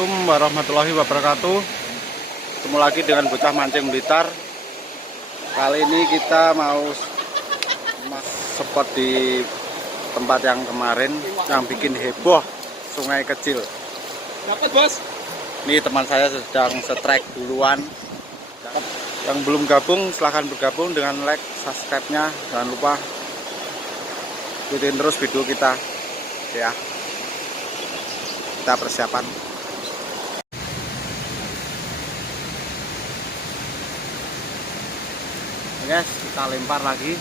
Assalamualaikum warahmatullahi wabarakatuh. Ketemu lagi dengan Bocah Mancing Blitar. Kali ini kita mau spot di tempat yang kemarin yang bikin heboh, sungai kecil. Dapat, Bos. Ini teman saya sedang strike duluan. Yang belum gabung silahkan bergabung dengan like, subscribe-nya. Jangan lupa ikutin terus video kita ya. Kita persiapan. Guys, kita lempar lagi.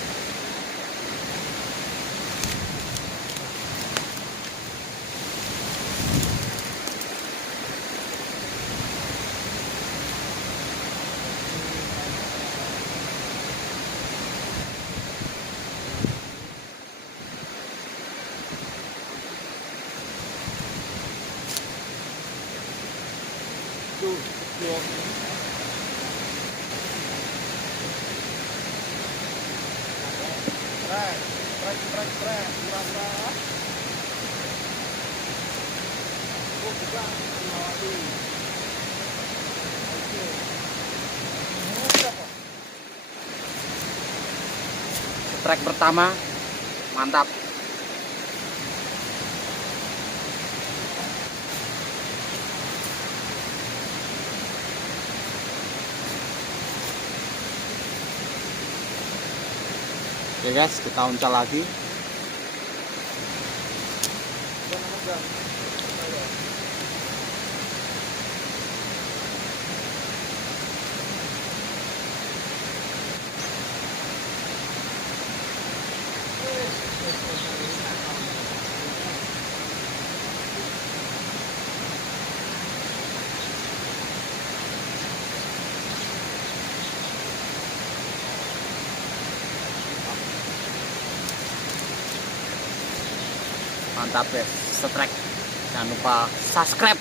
Strike pertama mantap. Oke guys, kita uncal lagi. Mantap guys, strike. Jangan lupa subscribe.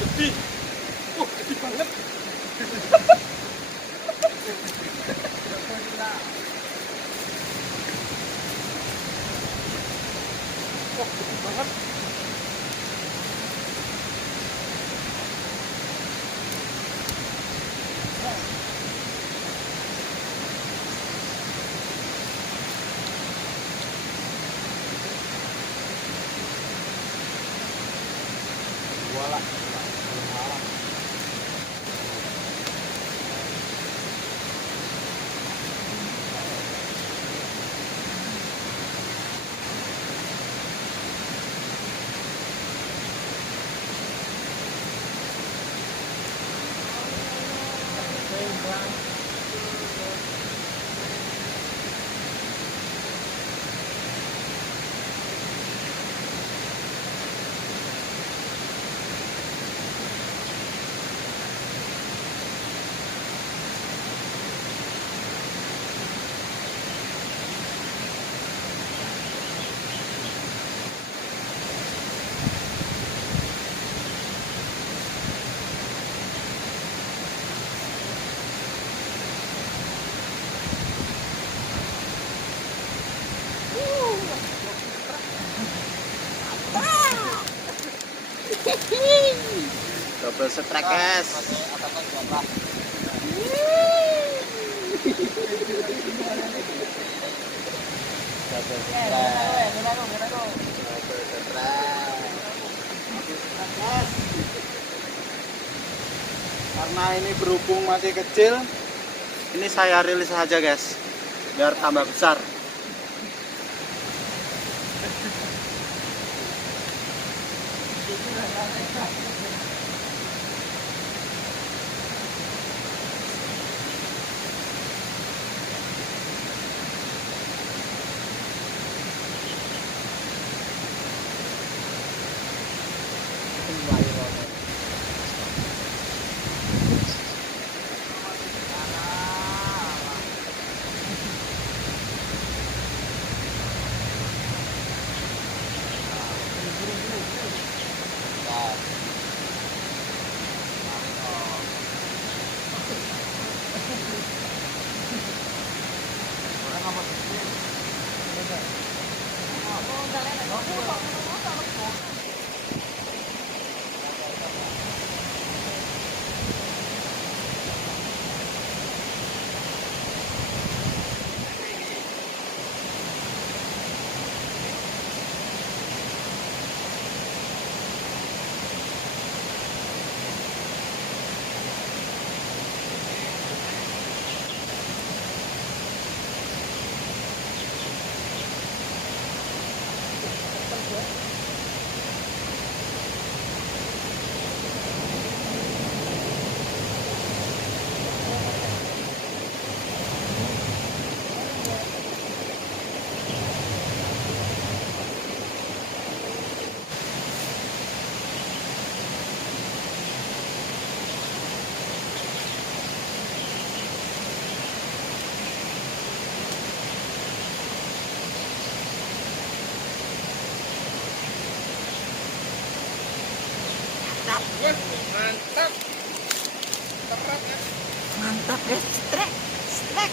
Gede. Gede banget. Gede banget. Wala. Double strike guys. Karena ini berhubung masih kecil, ini saya rilis saja guys. biar tambah besar. Wah, mantap. Tepat ya. Mantap guys, strek, strek.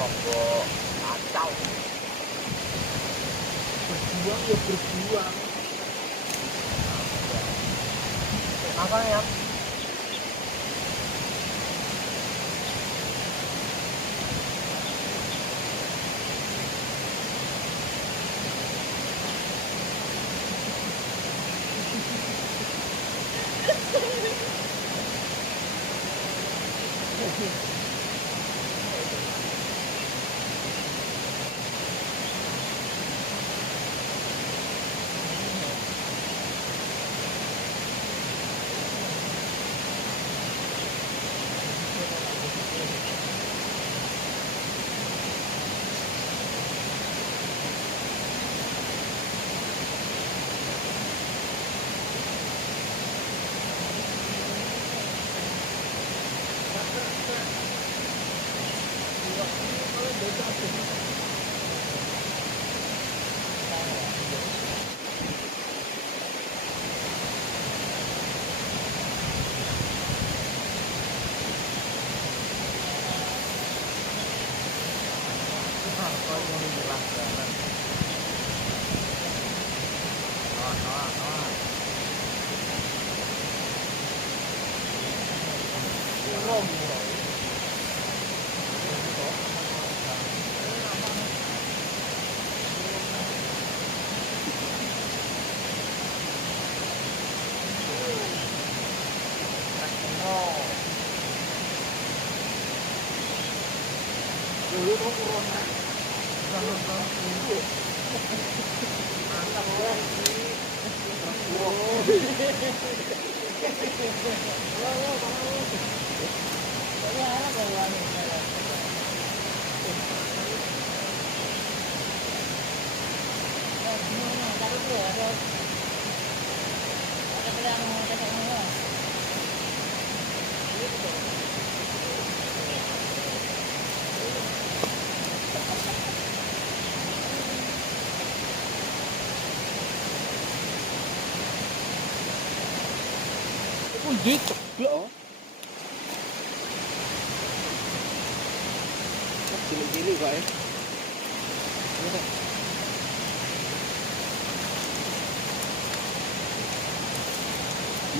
Tombol kacau. Berjuang ya berjuang. Apa ya? Dulu tuh corona. Mantap orang ini. Jik, goblok. Cilik-cilik kok ya.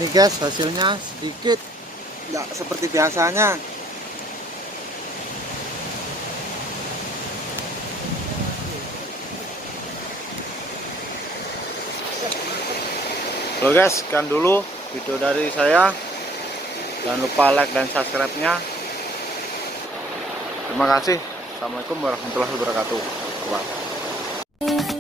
Ini guys, hasilnya sedikit nggak seperti biasanya. Halo guys, sekian dulu video dari saya. Jangan lupa like dan subscribe-nya. Terima kasih. Assalamualaikum warahmatullahi wabarakatuh. Bye.